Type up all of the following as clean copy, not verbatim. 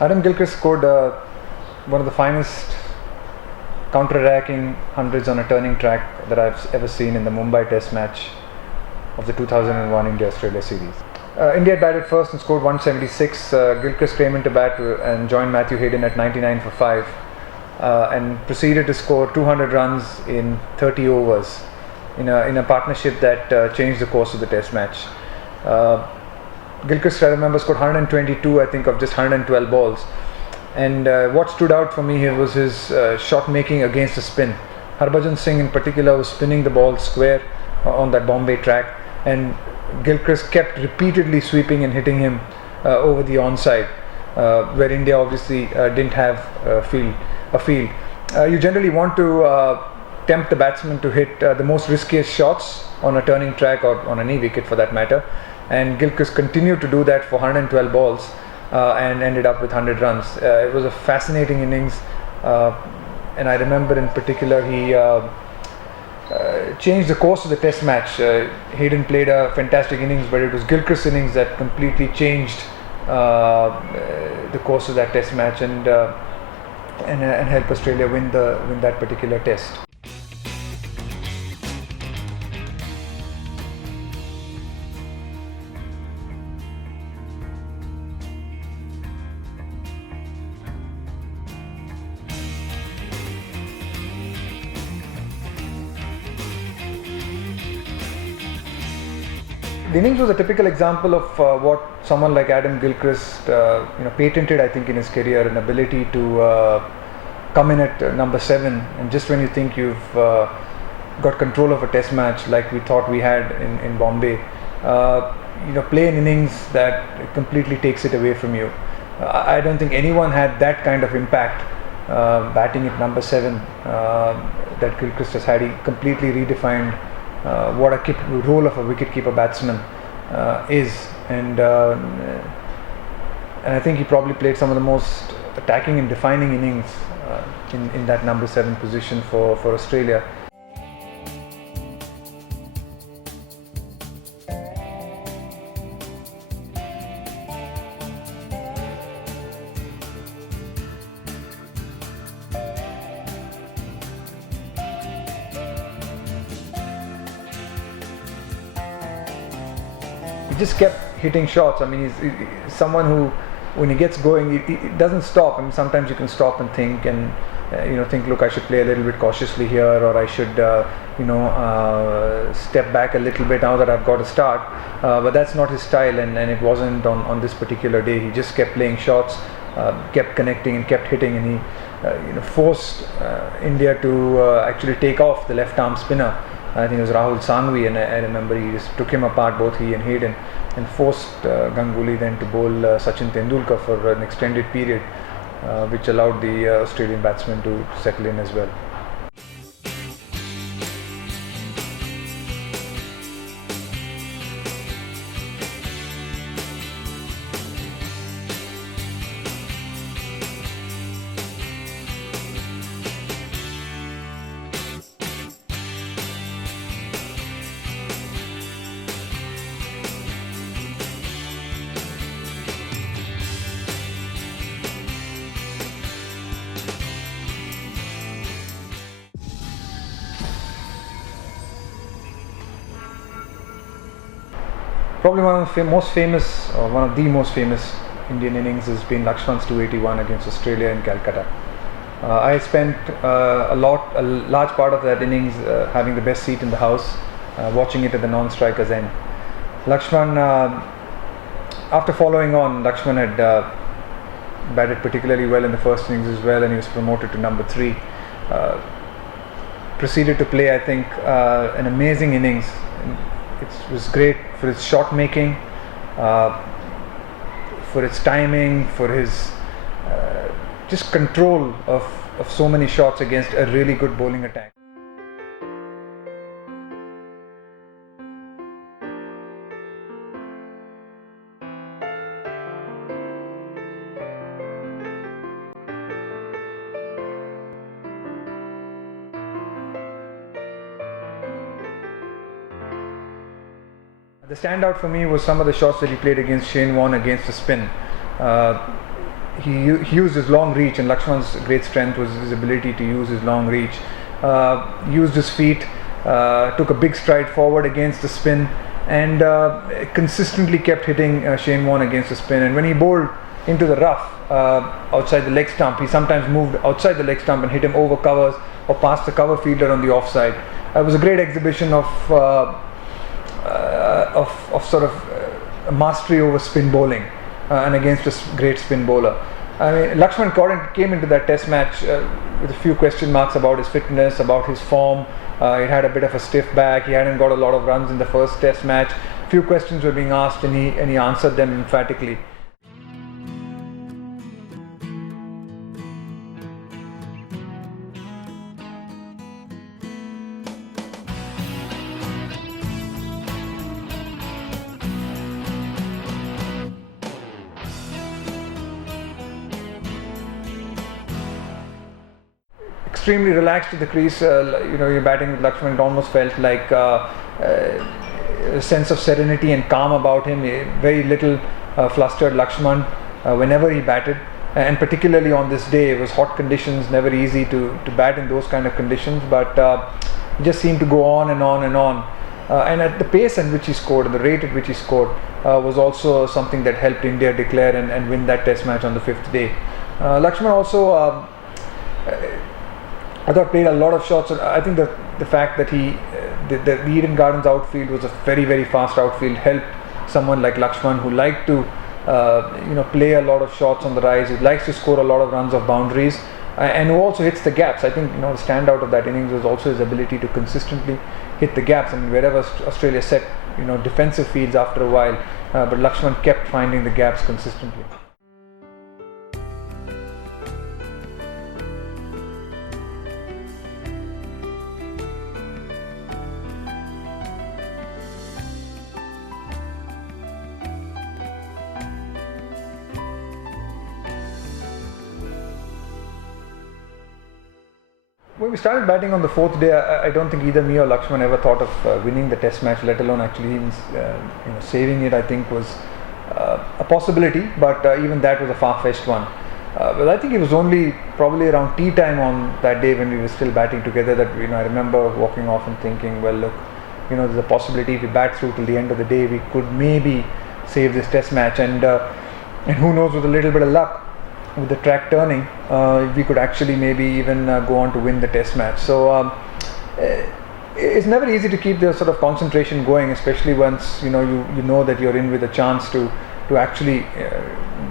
Adam Gilchrist scored one of the finest counter-attacking hundreds on a turning track that I've ever seen in the Mumbai Test match of the 2001 India-Australia series. India batted first and scored 176. Gilchrist came into bat and joined Matthew Hayden at 99 for 5 and proceeded to score 200 runs in 30 overs in a partnership that changed the course of the Test match. Gilchrist, I remember, scored 122, I think, of just 112 balls. And what stood out for me here was his shot making against the spin. Harbhajan Singh in particular was spinning the ball square on that Bombay track, and Gilchrist kept repeatedly sweeping and hitting him over the onside, where India obviously didn't have a field. You generally want to tempt the batsman to hit the most riskiest shots on a turning track or on any wicket for that matter, and Gilchrist continued to do that for 112 balls and ended up with 100 runs. It was a fascinating innings, and I remember in particular he changed the course of the Test match. Hayden played a fantastic innings, but it was Gilchrist's innings that completely changed the course of that Test match and helped Australia win that particular Test. The innings was a typical example of what someone like Adam Gilchrist patented, I think, in his career, an ability to come in at number 7, and just when you think you've got control of a Test match like we thought we had in Bombay, play an innings that completely takes it away from you. I don't think anyone had that kind of impact batting at number 7 that Gilchrist has had. He completely redefined what a role of a wicketkeeper batsman is, and I think he probably played some of the most attacking and defining innings in that number 7 position for Australia. He just kept hitting shots. I mean, he's someone who, when he gets going, he doesn't stop. I mean, sometimes you can stop and think and think, look, I should play a little bit cautiously here, or I should step back a little bit now that I've got to start. But that's not his style, and it wasn't on this particular day. He just kept playing shots, kept connecting and kept hitting, and he forced India to actually take off the left arm spinner. I think it was Rahul Dravid, and I remember he just took him apart, both he and Hayden, and forced Ganguly then to bowl Sachin Tendulkar for an extended period, which allowed the Australian batsman to settle in as well. Probably one of the most famous Indian innings has been Laxman's 281 against Australia in Calcutta. I spent a large part of that innings having the best seat in the house, watching it at the non-striker's end. Laxman, after following on, Laxman had batted particularly well in the first innings as well, and he was promoted to number 3. Proceeded to play, I think, an amazing innings. It was great for its shot making, for its timing, for his just control of so many shots against a really good bowling attack. The standout for me was some of the shots that he played against Shane Warne against the spin. he used his long reach, and Laxman's great strength was his ability to use his long reach. Used his feet, took a big stride forward against the spin, and consistently kept hitting Shane Warne against the spin. And when he bowled into the rough outside the leg stump, he sometimes moved outside the leg stump and hit him over covers or past the cover fielder on the offside. It was a great exhibition of sort of mastery over spin bowling, and against a great spin bowler. I mean, Laxman came into that test match with a few question marks about his fitness, about his form. He had a bit of a stiff back. He hadn't got a lot of runs in the first test match. Few questions were being asked, and he answered them emphatically. Extremely relaxed at the crease. You're batting with Laxman. It almost felt like a sense of serenity and calm about him. Very little flustered Laxman whenever he batted, and particularly on this day. It was hot conditions, never easy to bat in those kind of conditions, but he just seemed to go on and on and on. And at the pace at which he scored, and the rate at which he scored, was also something that helped India declare and win that test match on the 5th day. Laxman also I thought played a lot of shots. I think the fact that the Eden Gardens outfield was a very, very fast outfield helped someone like Laxman, who liked to play a lot of shots on the rise. He likes to score a lot of runs off boundaries, and who also hits the gaps. I think the standout of that innings was also his ability to consistently hit the gaps. I mean, wherever Australia set defensive fields after a while, but Laxman kept finding the gaps consistently. When we started batting on the 4th day, I don't think either me or Laxman ever thought of winning the test match, let alone actually even saving it. I think was a possibility, but even that was a far-fetched one. But I think it was only probably around tea time on that day, when we were still batting together, that I remember walking off and thinking, well, look, there's a possibility if we bat through till the end of the day, we could maybe save this test match, and who knows, with a little bit of luck, with the track turning, we could actually maybe even go on to win the test match. So it's never easy to keep the sort of concentration going, especially once you know that you're in with a chance to actually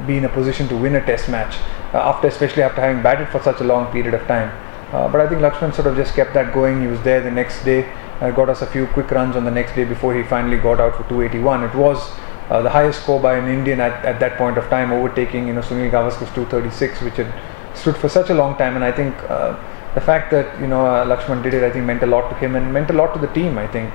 be in a position to win a test match, especially after having batted for such a long period of time. But I think Laxman sort of just kept that going. He was there the next day, got us a few quick runs on the next day before he finally got out for 281. It was the highest score by an Indian at that point of time, overtaking Sunil Gavaskar's 236, which had stood for such a long time. And I think the fact that Laxman did it, I think, meant a lot to him and meant a lot to the team, I think.